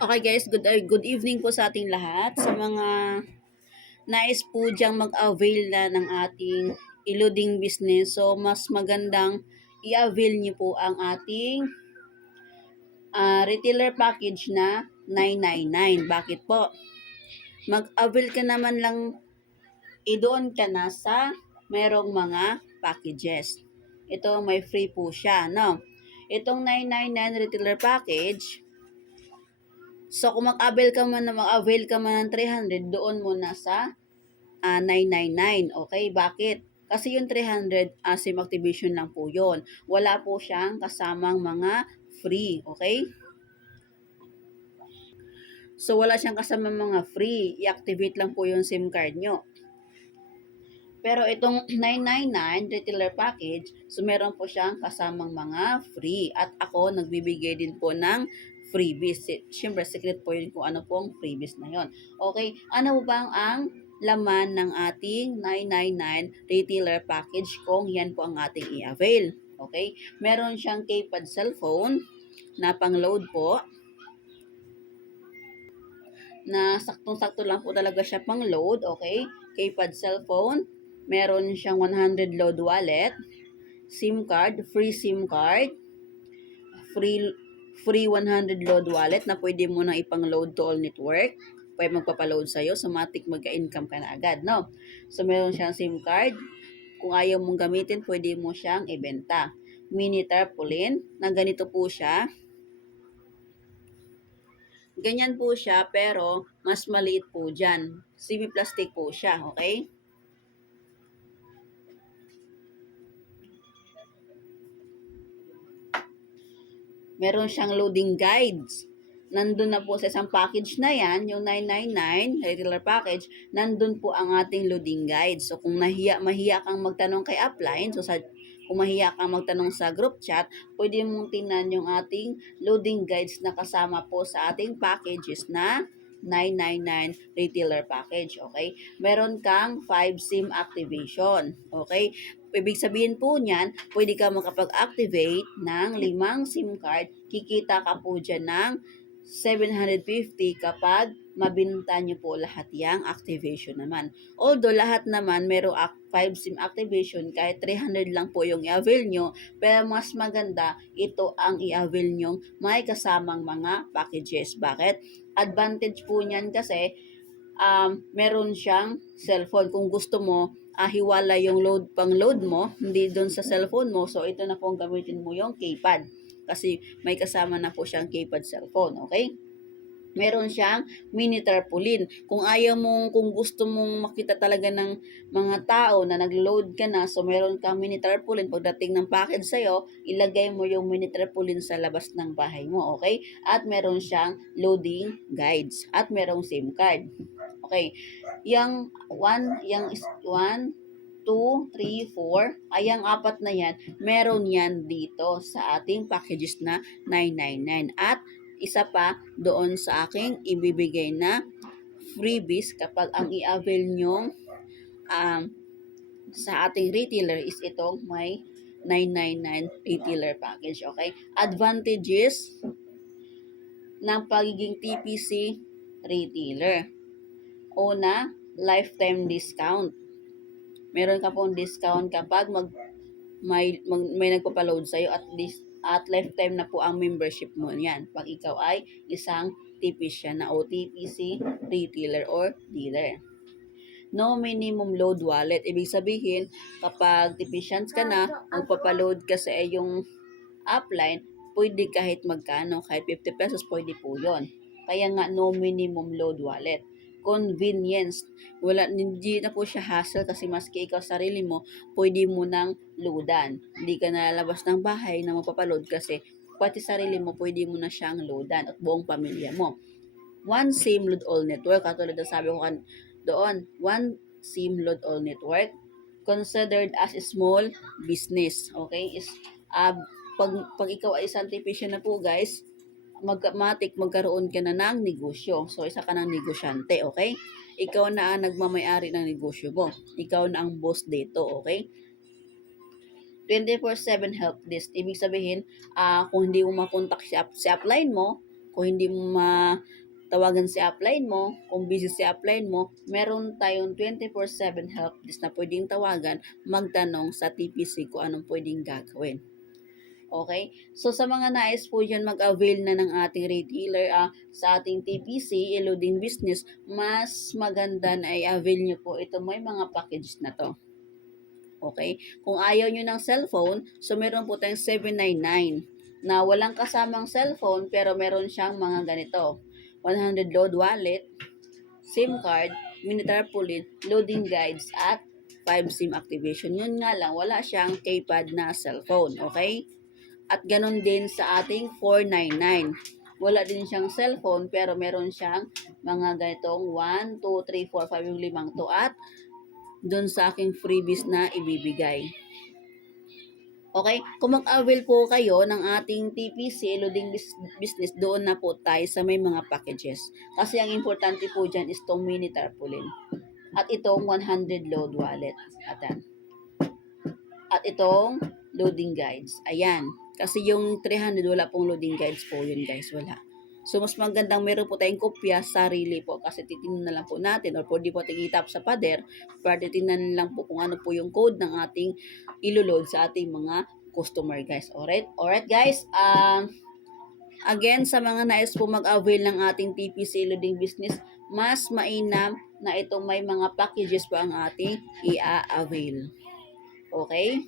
Okay guys, good evening po sa ating lahat. Sa mga nais po diyang mag-avail na ng ating eluding business, so mas magandang i-avail niyo po ang ating retailer package na 999. Bakit po? Mag-avail ka naman lang, doon ka na sa merong mga packages. Ito may free po siya, no? Itong 999 retailer package, so kung mag-avail ka man ng 300, doon muna sa 999. Okay, bakit? Kasi yung 300 SIM activation lang po yun. Wala po siyang kasamang mga free. Okay? So wala siyang kasamang mga free. I-activate lang po yung SIM card nyo. Pero itong 999 retailer package, so meron po siyang kasamang mga free. At ako nagbibigay din po ng freebies. Siyempre, secret po yun kung ano pong freebies na yon. Okay, ano ba ang laman ng ating 999 retailer package kung yan po ang ating i-avail? Okay, meron siyang keypad cellphone na pang-load po, na saktong-sakto lang po talaga siya pang load, okay? Keypad cellphone, meron siyang 100 load wallet, SIM card, free 100 load wallet na pwede mo nang ipang-load to all network. Pwede magpapaload sa'yo, automatic magka-income ka na agad, no? So, meron siyang SIM card. Kung ayaw mong gamitin, pwede mo siyang ibenta. Mini tarpaulin, na ganito po siya. Ganyan po siya, pero mas maliit po dyan. Semi-plastic po siya, okay? Meron siyang loading guides. Nandun na po sa isang package na yan, yung 999 regular package, nandun po ang ating loading guides. So kung mahiya kang magtanong kay upline, kung mahiya kang magtanong sa group chat, pwede mong tingnan yung ating loading guides na kasama po sa ating packages na 999 retailer package, okay? Meron kang 5 SIM activation, okay? Ibig sabihin po niyan, pwede ka makapag-activate ng 5 SIM card, kikita ka po dyan ng 750 kapag mabinta nyo po lahat yung activation naman. Although lahat naman merong 5 SIM activation, kahit 300 lang po yung i-avail nyo, pero mas maganda ito ang i-avail nyo may kasamang mga packages. Bakit? Advantage po niyan kasi meron siyang cellphone. Kung gusto mo, hiwala yung pang-load mo, hindi doon sa cellphone mo. So, ito na po ang gamitin mo yung keypad. Kasi may kasama na po siyang keypad cellphone. Okay? Meron siyang mini tarpaulin. Kung gusto mong makita talaga ng mga tao na nag-load ka na, so meron kang mini tarpaulin, pagdating ng package sa'yo, ilagay mo yung mini tarpaulin sa labas ng bahay mo, okay? At meron siyang loading guides. At merong SIM card. Okay. Yung 2, 3, 4, ay ang apat na yan, meron yan dito sa ating packages na 999. At isa pa doon sa aking ibibigay na freebies kapag ang i-avail nyo sa ating retailer is itong may 999 retailer package. Okay? Advantages ng pagiging TPC retailer. Una, lifetime discount. Meron ka pong discount kapag may nagpapaload sa'yo at lifetime na po ang membership mo niyan. Pag ikaw ay isang TPC na o TPC retailer or dealer. No minimum load wallet. Ibig sabihin, kapag TPCians ka na, magpapaload ka sa iyong upline, pwede kahit magkano, kahit 50 pesos, pwede po yon. Kaya nga, no minimum load wallet. Convenience. Hindi na po siya hassle kasi maski ikaw sarili mo, pwede mo nang loadan. Hindi ka nalalabas ng bahay na magpapaload kasi pati sarili mo, pwede mo na siyang loadan at buong pamilya mo. One SIM load all network. Katulad na sabi ko doon, one SIM load all network considered as a small business. Okay? Pag ikaw ay isang TPC na po guys, magkaroon ka na ng negosyo. So, isa ka ng negosyante, okay? Ikaw na ang nagmamayari ng negosyo mo. Ikaw na ang boss dito, okay? 24/7 help desk. Ibig sabihin, kung hindi mo makontak si upline mo, Kung hindi mo tawagan si upline mo, kung busy si upline mo, meron tayong 24/7 help desk na pwedeng tawagan, magtanong sa TPC kung anong pwedeng gagawin. Okay? So, sa mga nais po dyan mag-avail na ng ating retailer sa ating TPC, loading business, mas maganda na i-avail nyo po ito may mga package na to. Okay? Kung ayaw nyo ng cellphone, so meron po tayong 799 na walang kasamang cellphone pero meron siyang mga ganito. 100 load wallet, SIM card, mini tarpaulin, loading guides, at 5 SIM activation. Yun nga lang, wala siyang keypad na cellphone. Okay? At ganun din sa ating 499. Wala din siyang cellphone pero meron siyang mga ganitong 1, 2, 3, 4, 5 yung limang to at dun sa aking freebies na ibibigay. Okay? Kung mag-avail po kayo ng ating TPC, loading business, doon na po tayo sa may mga packages. Kasi ang importante po dyan is itong mini tarpaulin. At itong 100 load wallet. At itong loading guides. Ayan. Kasi yung 300 wala pong loading guides po yun guys. Wala. So, mas magandang meron po tayong kopya sarili po kasi titingnan na lang po natin or pwede po natin itap sa pader para titingnan lang po kung ano po yung code ng ating iloload sa ating mga customer guys. Alright guys. Again, sa mga nais po mag-avail ng ating TPC loading business, mas mainam na itong may mga packages po ang ating i-avail. Okay?